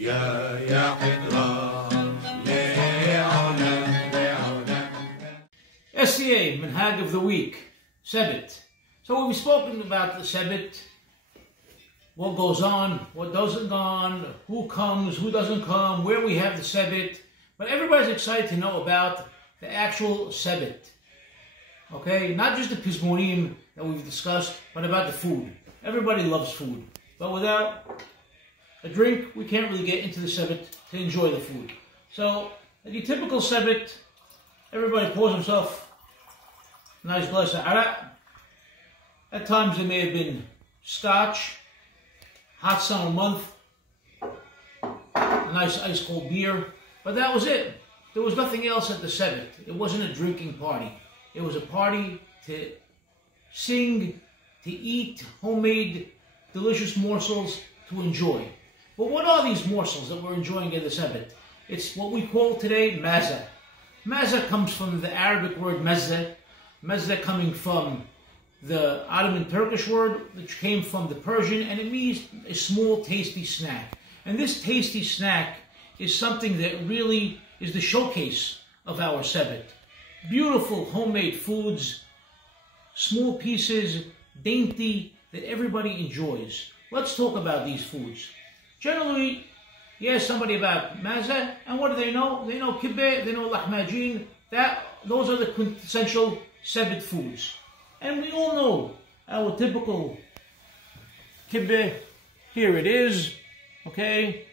SCA Minhag of the Week, Sebbit. So we've spoken about the Sebbit, what goes on, what doesn't go on, who comes, who doesn't come, where we have the Sebbit. But everybody's excited to know about the actual Sebbit. Okay, not just the Pizmonim that we've discussed, but about the food. Everybody loves food. But without a drink, we can't really get into the Sebbit to enjoy the food. So, at your typical Sebbit, everybody pours himself a nice glass of arak. At times there may have been scotch, hot summer month, a nice ice cold beer, but that was it. There was nothing else at the Sebbit. It wasn't a drinking party. It was a party to sing, to eat homemade, delicious morsels to enjoy. But what are these morsels that we're enjoying at the Sebbit? It's what we call today Mazza. Mazza comes from the Arabic word Mazza. Mazza coming from the Ottoman Turkish word, which came from the Persian, and it means a small, tasty snack. And this tasty snack is something that really is the showcase of our Sebbit. Beautiful homemade foods, small pieces, dainty, that everybody enjoys. Let's talk about these foods. Generally, you ask somebody about Mazza, and what do they know? They know kibbeh, they know lahmajin. Those are the quintessential Sebbit foods. And we all know our typical kibbeh. Here it is, okay?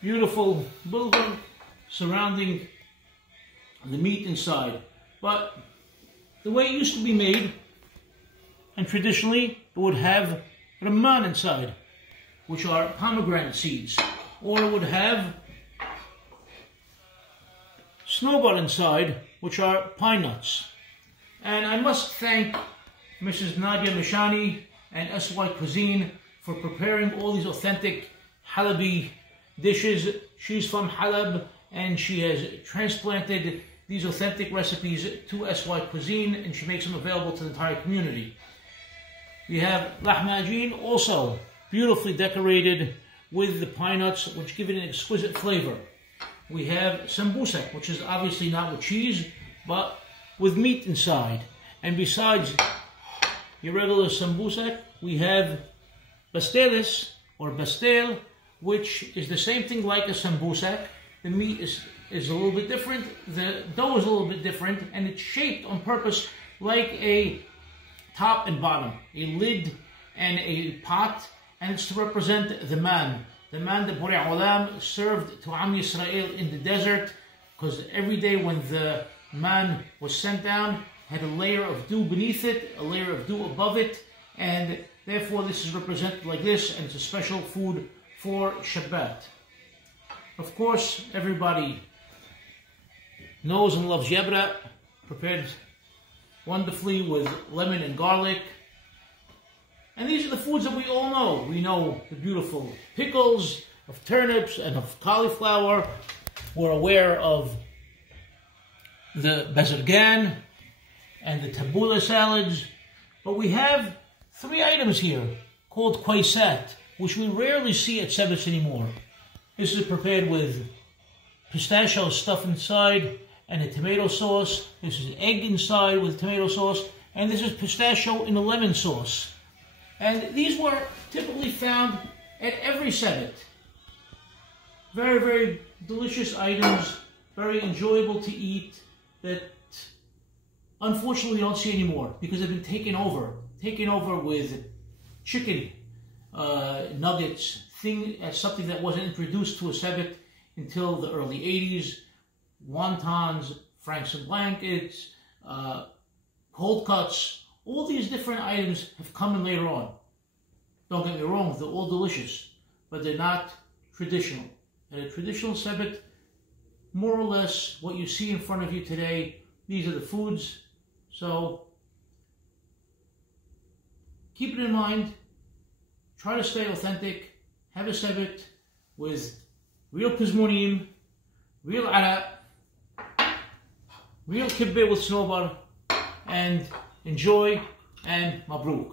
Beautiful bulgur surrounding the meat inside. But the way it used to be made, and traditionally, it would have ramman inside, which are pomegranate seeds, or it would have snowball inside, which are pine nuts. And I must thank Mrs. Nadia Mishani and SY Cuisine for preparing all these authentic Halabi dishes. She's from Halab, and she has transplanted these authentic recipes to SY Cuisine, and she makes them available to the entire community. We have lahmajin, also beautifully decorated with the pine nuts, which give it an exquisite flavor. We have sambusak, which is obviously not with cheese, but with meat inside. And besides your regular sambusak, we have pasteles, or pastel, which is the same thing like a sambusak. The meat is a little bit different, the dough is a little bit different, and it's shaped on purpose like a top and bottom, a lid and a pot, and it's to represent the man that Bori Olam served to Am Yisrael in the desert, because every day when the man was sent down, had a layer of dew beneath it, a layer of dew above it, and therefore this is represented like this, and it's a special food for Shabbat. Of course, everybody knows and loves yebra, prepared wonderfully with lemon and garlic. And these are the foods that we all know. We know the beautiful pickles of turnips and of cauliflower. We're aware of the bezergan and the tabbouleh salads. But we have three items here called kwaisat, which we rarely see at Sebbits anymore. This is prepared with pistachio stuff inside and a tomato sauce. This is egg inside with tomato sauce. And this is pistachio in a lemon sauce. And these were typically found at every Sebbit. Very, very delicious items, very enjoyable to eat, that unfortunately we don't see anymore because they've been taken over with chicken nuggets, something that wasn't introduced to a Sebbit until the early 80s, wontons, franks and blankets, cold cuts. All these different items have come in later on. Don't get me wrong, they're all delicious, but they're not traditional. At a traditional Sebbit, more or less what you see in front of you today, these are the foods. So keep it in mind, try to stay authentic, have a Sebbit with real pizmonim, real arak, real kibbeh with snowball, and enjoy, and mabruk.